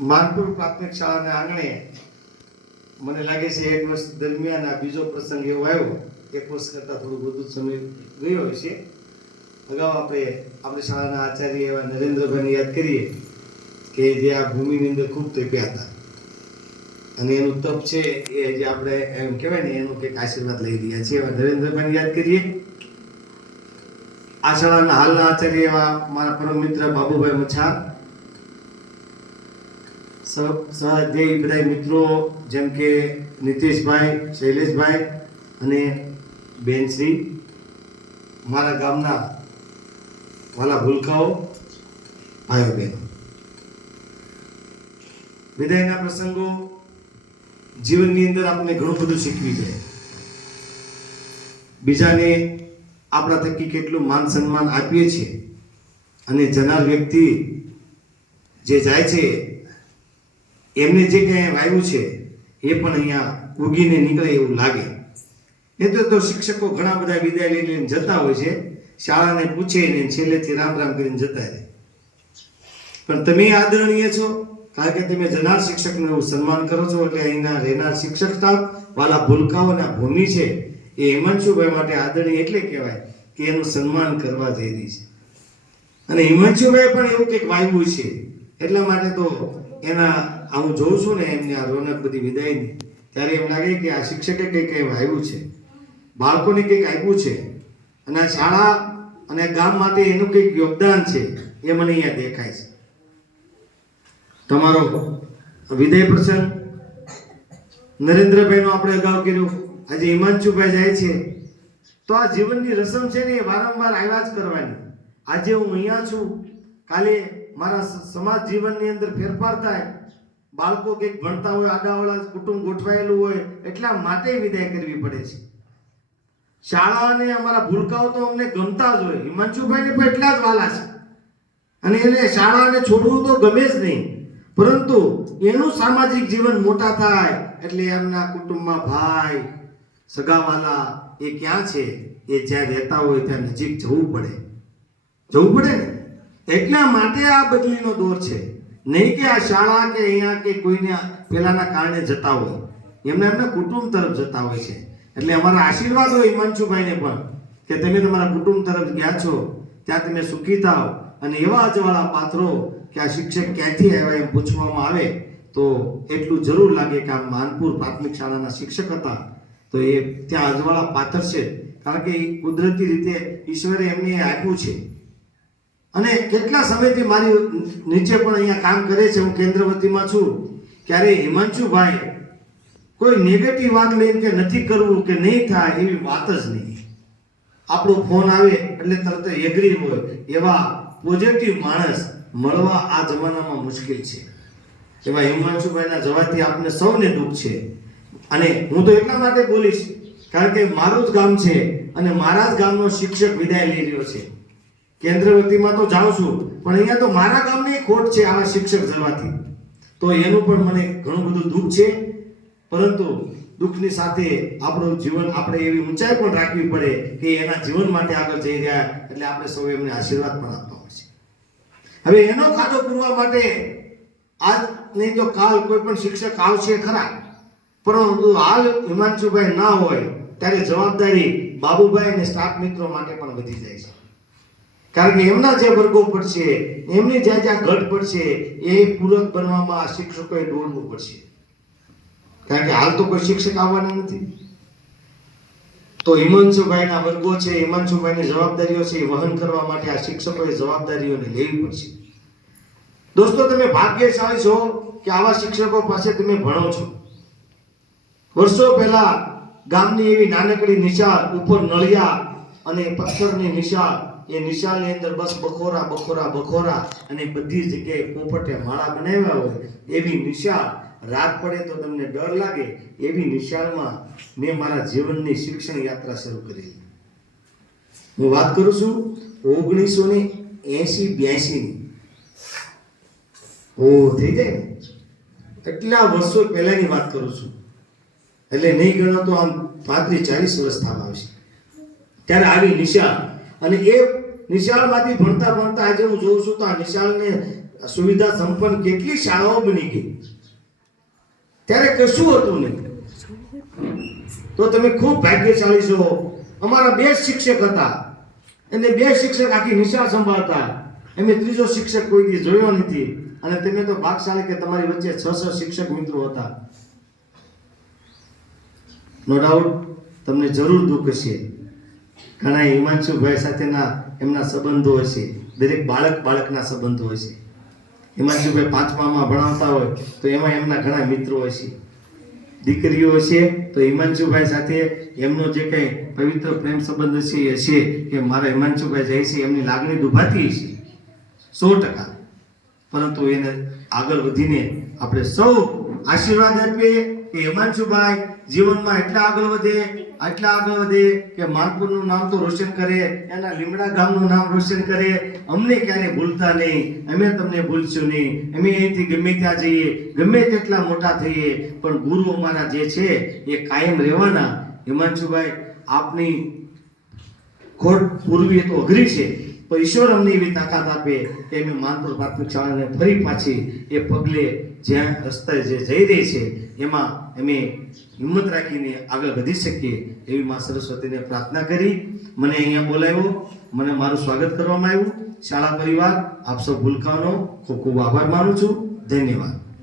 માનપુર પ્રાથમિક શાળાના આંગણે મને લાગે છે એક વર્ષ દરમિયાન આ બીજો પ્રસંગ એવો આવ્યો. એક વર્ષ કરતાં થોડું વધુ સમય ગયો હશે અગાઉ આપણે આપણી શાળાના આચાર્ય એવા નરેન્દ્રભાઈને યાદ કરીએ કે જે આ ભૂમિની અંદર ખૂબ તપ્યા હતા. અને એનું તપ છે એ જે આપણે એમ કહેવાય ને, એનું કંઈક આશીર્વાદ લઈ રહ્યા છીએ એવા નરેન્દ્રભાઈને યાદ કરીએ. આ શાળાના હાલના આચાર્ય એવા મારા પરમ મિત્ર બાબુભાઈ મછાર સ્વાધ્યાયી બધા મિત્રો, જેમ કે નીતિશભાઈ, શૈલેષભાઈ અને બેનશ્રી મારા ગામના વાલા ભૂલકાઓ, ભાઈઓ બહેનો. વિદાયના પ્રસંગો જીવનની અંદર આપણને ઘણું બધું શીખવી જાય બીજાને આપણા થકી કેટલું માન સન્માન આપીએ છીએ અને જનાર વ્યક્તિ જે જાય છે એમને જે કંઈ વાવ્યું છે, એ પણ અહીંયા ઉગીને નીકળે એવું લાગે. એ તો શિક્ષકો ઘણા બધા વિદાય લઈ લઈને જતા હોય છે, શાળાને પૂછે ને છેલ્લેથી રામ રામ કરીને જતા રહે. પણ તમે આદરણીય છો, કારણ કે તમે જનાર શિક્ષકનું એવું સન્માન કરો છો, એટલે અહીંના રહેનાર શિક્ષક સ્ટાફ, વાલા ભૂલકાઓના ભૂમિ છે, એ હિમાંશુભાઈ માટે આદરણીય એટલે કહેવાય કે એનું સન્માન કરવા જઈ રહી છે. અને હિમાંશુભાઈ પણ એવું કંઈક વાવ્યું છે, એટલા માટે તો એના હું જોઉં છું ને એમની આ રોનક બધી વિદાયની, ત્યારે એમ લાગે કે આ શિક્ષકે કંઈક કંઈ વાવ્યું છે. બાળકોને કંઈક આપ્યું છે. અને આ શાળા અને ગામ માટે એનું કંઈક યોગદાન છે, એ મને અહીંયા દેખાય છે. તમારો વિદાય પ્રસંગ. નરેન્દ્રભાઈનો આપણે અગાઉ કર્યો. આજે હિમાંશુભાઈ જાય છે. તો આ જીવનની રસમ છે ને એ વારંવાર આવ્યા જ કરવાની. આજે હું અહીંયા છું. કાલે મારા સમાજ જીવનની અંદર ફેરફાર થાય. બાળકો કંઈક ભણતા હોય, આડાવાળા કુટુંબ ગોઠવાયેલું હોય, એટલા માટે વિદાય કરવી પડે છે. શાળા અને અમારા ભૂલકાઓ તો અમને ગમતા જ હોય. હિમાંશુભાઈને પણ એટલા જ વાલા છે. અને એને શાળાને છોડવું તો ગમે જ નહીં. પરંતુ એનું સામાજિક જીવન મોટા થાય એટલે એમના કુટુંબમાં ભાઈ, સગાવાલા એ ક્યાં છે? એ જ્યાં રહેતા હોય ત્યાં નજીક જવું પડે. જવું પડે ને? એટલા માટે આ બદલીનો દોર છે. નહીં કે આ શાળા કે અહીંયા કે કોઈને પેલાના કારણે જતા હોય. એમને એમના કુટુંબ તરફ જતા હોય છે. એટલે અમારા આશીર્વાદ હોય હિમાંશુભાઈને પણ, કે તમે તમારા કુટુંબ તરફ ગયા છો, ત્યાં તમે સુખી થાવ અને એવા અજવાળા પાત્રો કે આ શિક્ષક ક્યાંથી આવ્યા એમ પૂછવામાં આવે, તો એટલું જરૂર લાગે કે આ માનપુર પ્રાથમિક શાળાના શિક્ષક હતા. તો એ ત્યાં અજવાળા પાત્ર છે. કારણ કે એ કુદરતી રીતે ઈશ્વરે એમને આપ્યું છે. અને કેટલા સમયથી મારી નીચે પણ અહીંયા કામ કરે છે, હું કેન્દ્રવતીમાં છું ક્યારે હિમાંશુભાઈ કોઈ નેગેટિવ વાત લઈને કે નથી કરવું કે નહીં થાય એવી વાત જ નહીં. આપણો ફોન આવે એટલે તરત એગ્રી હોય એવા પોઝિટિવ માણસ મળવા આ જમાનામાં મુશ્કેલ છે. એવા હિમાંશુભાઈના જવાથી આપને સૌને દુઃખ છે. અને હું તો એટલા માટે બોલીશ, કારણ કે મારું જ ગામ છે અને મારા જ ગામનો શિક્ષક વિદાય લઈ રહ્યો છે. કેન્દ્રવતીમાં તો જાઉં છું, પણ અહીંયા તો મારા ગામની ખોટ છે આવા શિક્ષક જવાથી. તો એનું પણ મને ઘણું બધું દુઃખ છે. પરંતુ દુઃખની સાથે આપણું જીવન આપણે એવી ઊંચાઈ પણ રાખવી પડે કે એના જીવન માટે આગળ જઈ રહ્યા એટલે આપણે સૌ એમને આશીર્વાદ પણ આપવા હોય હવે એનો ખાતો પૂરવા માટે આજ નહીં તો કાલ કોઈ પણ શિક્ષક આવશે ખરા. પરંતુ હાલ હિમાંશુભાઈ ના હોય, ત્યારે જવાબદારી બાબુભાઈ અને સ્ટાફ મિત્રો માટે પણ વધી જાય છે. કારણ કે એમના જે વર્ગો પડશે એમની જ્યાં જ્યાં ઘટ પડશે એ પૂરક બનવામાં શિક્ષકોએ દોડવું પડશે કારણ કે હાલ તો કોઈ શિક્ષક આવવાના નથી. તો હિમાંશુભાઈના વર્ગો છે, હિમાંશુભાઈની જવાબદારીઓ છે, એ વહન કરવા માટે આ શિક્ષકોએ જવાબદારીઓને લેવી પડશે. દોસ્તો, તમે ભાગ્યશાળી છો કે આવા શિક્ષકો પાસે તમે ભણો છો? વર્ષો પહેલા ગામની એવી નાનકડી નિશાળ, ઉપર નળિયા અને પથ્થરની નિશાળ એ નિશાળની અંદર બસ બખોરા બખોરા બખોરા અને બધી જગ્યાએ પોપટે માળા બનાવ્યા હોય એવી નિશાળ. રાત પડે તો તમને ડર લાગે એવી નિશાળમાં મેં મારા જીવનની શિક્ષણ યાત્રા શરૂ કરી હું વાત કરું છું ઓગણીસો ને એસી બ્યાસીની ઓ, થઈ જાય? એટલા વર્ષો પહેલાની વાત કરું છું. એટલે નહીં ગણો તો આમ પાંત્રીસ ચાલીસ વર્ષ થવા આવશે. ત્યારે આવી નિશાળ અને એ નિશાળમાંથી ભણતા ભણતા આજે હું જોઉં છું તો આ નિશાળને સુવિધા સંપન્ન કેટલી શાળાઓ બની ગઈ? ત્યારે કશું હતું નહીં. તો તમે ખૂબ ભાગ્યશાળી છો. અમારા બે શિક્ષક હતા. અને બે શિક્ષક આખી નિશાળ સંભાળતા. એમે ત્રીજો શિક્ષક કોઈ દી જોયો નથી. અને તમે તો ભાગશાળી કે તમારી વચ્ચે છ છ શિક્ષક મિત્રો હતા. નો ડાઉટ તમને જરૂર દુઃખ હશે. ઘણા હિમાંશુભાઈ સાથેના એમના સંબંધો હશે દરેક બાળક બાળકના સંબંધો હશે હિમાંશુભાઈ પાંચમામાં ભણાવતા હોય તો એમાં એમના ઘણા મિત્રો હશે દીકરીઓ હશે તો હિમાંશુભાઈ સાથે એમનો જે કંઈ પવિત્ર પ્રેમ સંબંધ છે એ છે કે મારા હિમાંશુભાઈ જાય છે, એમની લાગણી દુભાતી હશે. સો ટકા. પરંતુ એને આગળ વધીને આપણે સૌ આશીર્વાદ આપીએ. કે હિમાંશુભાઈ જીવનમાં એટલા આગળ વધે, એટલા આગળ વધે કે માનપુરનું નામ તો રોશન કરે, એના લીમડા ગામનું નામ રોશન કરે. અમને ક્યારે ભૂલતા નહીં. અમે તમને ભૂલશું નહીં. અમે અહીંથી ગમે ત્યાં જઈએ, ગમે તેટલા મોટા થઈએ, પણ ગુરુ અમારા જે છે એ કાયમ રહેવાના. હિમાંશુભાઈ આપની ખોટ પૂર્વી તો અઘરી છે, પણ ઈશ્વર અમને એવી તાકાત આપે કે અમે માનપુર પ્રાથમિક શાળાને ફરી પાછી એ પગલે જ્યાં રસ્તા જે જઈ રહી છે, એમાં અમે હિંમત રાખીને આગળ વધી શકીએ એવી મા સરસ્વતીને પ્રાર્થના કરી. મને અહીંયા બોલાવ્યો. મને મારું સ્વાગત કરવામાં આવ્યું. શાળા પરિવાર, આપ સૌ ભૂલકાઓનો ખૂબ ખૂબ આભાર માનું છું. ધન્યવાદ.